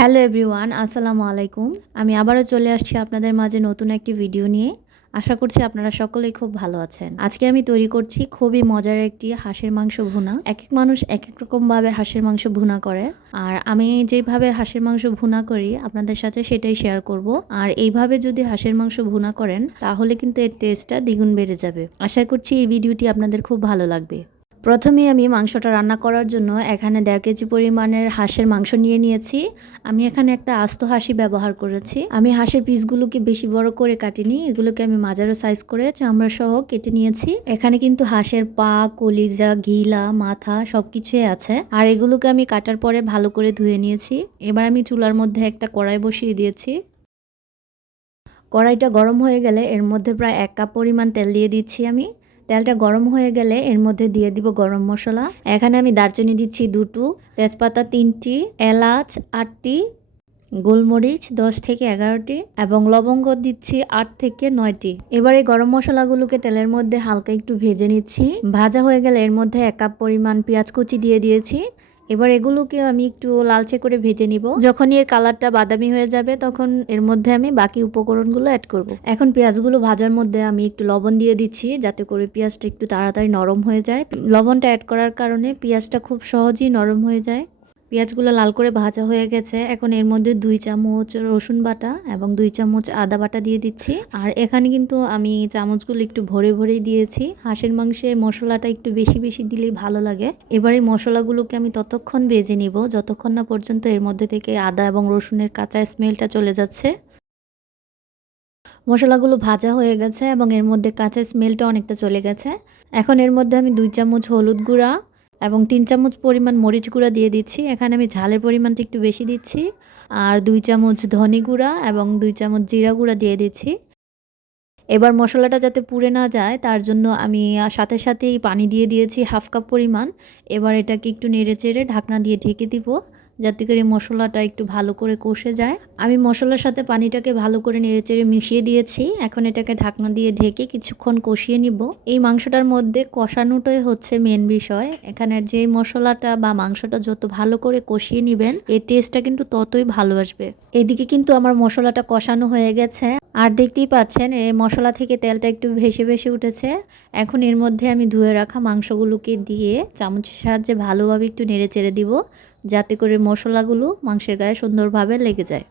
Hello everyone, আসসালামু আলাইকুম। আমি আবারও চলে আসছি আপনাদের মাঝে নতুন একটি ভিডিও নিয়ে। আশা করছি আপনারা সকলেই খুব ভালো আছেন। আজকে আমি তৈরি করছি খুবই মজার একটি হাঁসের মাংস ভুনা। এক এক মানুষ এক এক রকমভাবে হাঁসের মাংস ভুনা করে, আর আমি যেভাবে হাঁসের মাংস ভুনা করি আপনাদের সাথে সেটাই শেয়ার করব। আর এইভাবে যদি হাঁসের মাংস ভুনা করেন তাহলে কিন্তু এর টেস্টটা দ্বিগুণ বেড়ে যাবে। আশা করছি এই ভিডিওটি আপনাদের খুব ভালো লাগবে। প্রথমে আমি মাংসটা রান্না করার জন্য এখানে 1.5 কেজি পরিমাণের হাঁসের মাংস নিয়ে নিয়েছি। আমি এখানে একটা আস্ত হাঁসই ব্যবহার করেছি। আমি হাঁসের পিসগুলোকে বেশি বড় করে কাটিনি, এগুলোকে আমি মাঝারো সাইজ করে চামড়া সহ কেটে নিয়েছি। এখানে কিন্তু হাঁসের পা, কলিজা, ঘিলা, মাথা সবকিছুই আছে। আর এগুলোকে আমি কাটার পরে ভালো করে ধুয়ে নিয়েছি। এবার আমি চুলার মধ্যে একটা কড়াই বসিয়ে দিয়েছি। কড়াইটা গরম হয়ে গেলে এর মধ্যে প্রায় 1 কাপ পরিমাণ তেল দিয়ে দিচ্ছি আমি। তেলটা গরম হয়ে গেলে এর মধ্যে দিয়ে দিব গরম মশলা। এখানে আমি দারচিনি দিচ্ছি 2টো, তেজপাতা 3টি, এলাচ 8টি, গোলমরিচ 10 থেকে 11টি এবং লবঙ্গ দিচ্ছি 8 থেকে 9টি। এবার এই গরম মশলাগুলোকে তেলের মধ্যে হালকা একটু ভেজে নিচ্ছি। ভাজা হয়ে গেলে এর মধ্যে 1 কাপ পরিমাণ পেঁয়াজ কুচি দিয়ে দিয়েছি। এবার এগুলোকে আমি একটু লালচে করে ভেজে নিব। যখনই এর কালারটা বাদামি হয়ে যাবে তখন এর মধ্যে আমি বাকি উপকরণগুলো অ্যাড করব। এখন পেঁয়াজগুলো ভাজার মধ্যে আমি একটু লবণ দিয়ে দিচ্ছি যাতে করে পেঁয়াজটা একটু তাড়াতাড়ি নরম হয়ে যায়। লবণটা অ্যাড করার কারণে পেঁয়াজটা খুব সহজেই নরম হয়ে যায়। পেঁয়াজগুলো লাল করে ভাজা হয়ে গেছে। এখন এর মধ্যে 2 চামচ রসুন বাটা এবং 2 চামচ আদা বাটা দিয়ে দিচ্ছি। আর এখানে কিন্তু আমি চামচগুলো একটু ভরে ভরেই দিয়েছি। হাঁসের মাংসে মশলাটা একটু বেশি বেশি দিলেই ভালো লাগে। এবার এই মশলাগুলোকে আমি ততক্ষণ ভেজে নিব যতক্ষণ না পর্যন্ত এর মধ্যে থেকে আদা এবং রসুনের কাঁচা স্মেলটা চলে যাচ্ছে। মশলাগুলো ভাজা হয়ে গেছে এবং এর মধ্যে কাঁচা স্মেলটা অনেকটা চলে গেছে। এখন এর মধ্যে আমি 2 চামচ হলুদ গুঁড়া এবং 3 চামচ পরিমাণ মরিচ গুঁড়া দিয়ে দিচ্ছি। এখানে আমি ঝালের পরিমাণটা একটু বেশি দিচ্ছি। আর 2 চামচ ধনে গুঁড়া এবং 2 চামচ জিরা গুঁড়া দিয়ে দিচ্ছি। এবার মশলাটা যাতে পুড়ে না যায় তার জন্য আমি সাথে সাথেই পানি দিয়ে দিয়েছি 1/2 কাপ পরিমাণ। এবার এটাকে একটু নেড়েচেড়ে ঢাকনা দিয়ে ঢেকে দিব যাতে করে মশলাটা একটু ভালো করে কষে যায়। আমি মশলার সাথে পানিটাকে ভালো করে নেড়েচেড়ে মিশিয়ে দিয়েছি। এখন এটাকে ঢাকনা দিয়ে ঢেকে কিছুক্ষণ কষিয়ে নিব। এই মাংসটার মধ্যে কষানোটাই হচ্ছে মেন বিষয়। এখানে যে মশলাটা বা মাংসটা যত ভালো করে কষিয়ে নেবেন এর টেস্টটা কিন্তু ততই ভালো আসবে। এদিকে কিন্তু আমার মশলাটা কষানো হয়ে গেছে। আর দেখতেই পাচ্ছেন এই মশলা থেকে তেলটা একটু ভেসে ভেসে উঠেছে। এখন এর মধ্যে আমি ধুয়ে রাখা মাংসগুলোকে দিয়ে চামচের সাহায্যে ভালোভাবে একটু নেড়ে চেড়ে দিব যাতে করে মশলাগুলো মাংসের গায়ে সুন্দরভাবে লেগে যায়।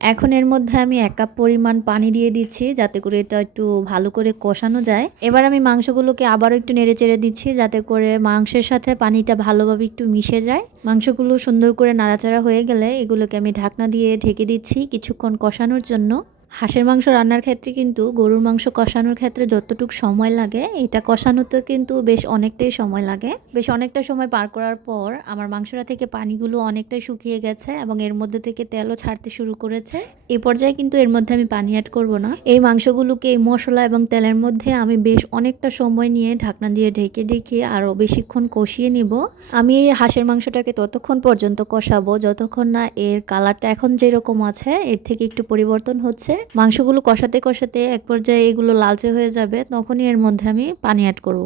এখন এর মধ্যে আমি 1 কাপ পরিমাণ পানি দিয়ে দিচ্ছি যাতে করে এটা একটু ভালো করে কষানো যায়। এবার আমি মাংসগুলোকে আবারও একটু নেড়ে চেড়ে দিচ্ছি যাতে করে মাংসের সাথে পানিটা ভালোভাবে একটু মিশে যায়। মাংসগুলো সুন্দর করে নাড়াচাড়া হয়ে গেলে এগুলোকে আমি ঢাকনা দিয়ে ঢেকে দিচ্ছি কিছুক্ষণ কষানোর জন্য। হাঁসের মাংস রান্নার ক্ষেত্রে কিন্তু গরুর মাংস কষানোর ক্ষেত্রে যতটুকু সময় লাগে এটা কষানোতে কিন্তু বেশ অনেকটাই সময় লাগে। বেশ অনেকটা সময় পার করার পর আমার মাংসটা থেকে পানিগুলো অনেকটাই শুকিয়ে গেছে এবং এর মধ্যে থেকে তেলও ছাড়তে শুরু করেছে। এই পর্যায়ে কিন্তু এর মধ্যে আমি পানি অ্যাড করব না। এই মাংসগুলোকে এই মশলা এবং তেলের মধ্যে আমি বেশ অনেকটা সময় নিয়ে ঢাকনা দিয়ে ঢেকে ঢেকে আরও বেশিক্ষণ কষিয়ে নিব। আমি এই হাঁসের মাংসটাকে ততক্ষণ পর্যন্ত কষাবো যতক্ষণ না এর কালারটা এখন যেরকম আছে এর থেকে একটু পরিবর্তন হচ্ছে। মাংসগুলো কষাতে কষাতে এক পর্যায়ে এগুলো লালচে হয়ে যাবে তখনই এর মধ্যে আমি পানি অ্যাড করব।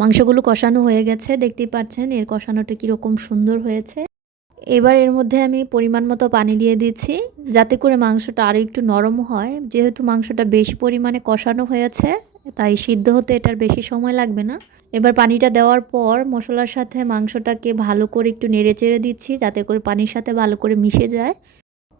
মাংসগুলো কষানো হয়ে গেছে, দেখতেই পাচ্ছেন এর কষানোটা কীরকম সুন্দর হয়েছে। এবার এর মধ্যে আমি পরিমাণ মতো পানি দিয়ে দিচ্ছি যাতে করে মাংসটা আরও একটু নরম হয়। যেহেতু মাংসটা বেশি পরিমাণে কষানো হয়েছে তাই সিদ্ধ হতে এটার বেশি সময় লাগবে না। এবার পানিটা দেওয়ার পর মশলার সাথে মাংসটাকে ভালো করে একটু নেড়ে চেড়ে দিচ্ছি যাতে করে পানির সাথে ভালো করে মিশে যায়।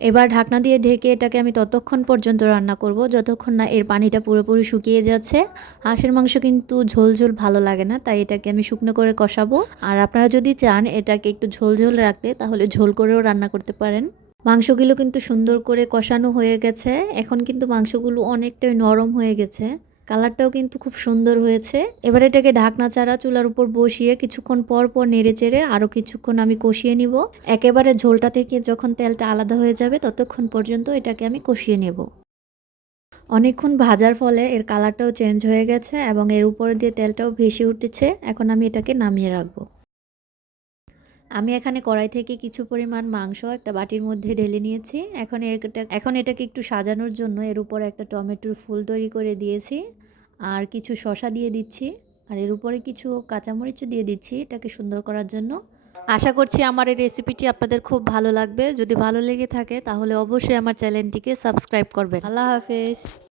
এবার ঢাকনা দিয়ে ঢেকে এটাকে আমি ততক্ষণ পর্যন্ত রান্না করব যতক্ষণ না এর পানিটা পুরোপুরি শুকিয়ে যাচ্ছে। হাঁসের মাংস কিন্তু ঝোল ঝোল ভালো লাগে না, তাই এটাকে আমি শুকনো করে কষাবো। আর আপনারা যদি চান এটাকে একটু ঝোল ঝোল রাখতে তাহলে ঝোল করেও রান্না করতে পারেন। মাংসগুলো কিন্তু সুন্দর করে কষানো হয়ে গেছে। এখন কিন্তু মাংসগুলো অনেকটাই নরম হয়ে গেছে। কালারটাও কিন্তু খুব সুন্দর হয়েছে। এবার এটাকে ঢাকনা ছাড়া চুলার উপর বসিয়ে কিছুক্ষণ পর পর নেড়ে চেড়ে আরও কিছুক্ষণ আমি কষিয়ে নিব। একেবারে ঝোলটা থেকে যখন তেলটা আলাদা হয়ে যাবে ততক্ষণ পর্যন্ত এটাকে আমি কষিয়ে নেব। অনেকক্ষণ ভাজার ফলে এর কালারটাও চেঞ্জ হয়ে গেছে এবং এর উপর দিয়ে তেলটাও ভেসে উঠেছে। এখন আমি এটাকে নামিয়ে রাখবো। আমি এখানে কড়াই থেকে কিছু পরিমাণ মাংস একটা বাটির মধ্যে ঢেলে নিয়েছি। এখন এটাকে একটু সাজানোর জন্য এর উপর একটা টমেটোর ফুল তৈরি করে দিয়েছি আর কিছু শসা দিয়ে দিচ্ছি আর এর উপরে কিছু কাঁচামরিচও দিয়ে দিচ্ছি এটাকে সুন্দর করার জন্য। আশা করছি আমার এই রেসিপিটি আপনাদের খুব ভালো লাগবে। যদি ভালো লেগে থাকে তাহলে অবশ্যই আমার চ্যানেলটিকে সাবস্ক্রাইব করবেন। আল্লাহ হাফেজ।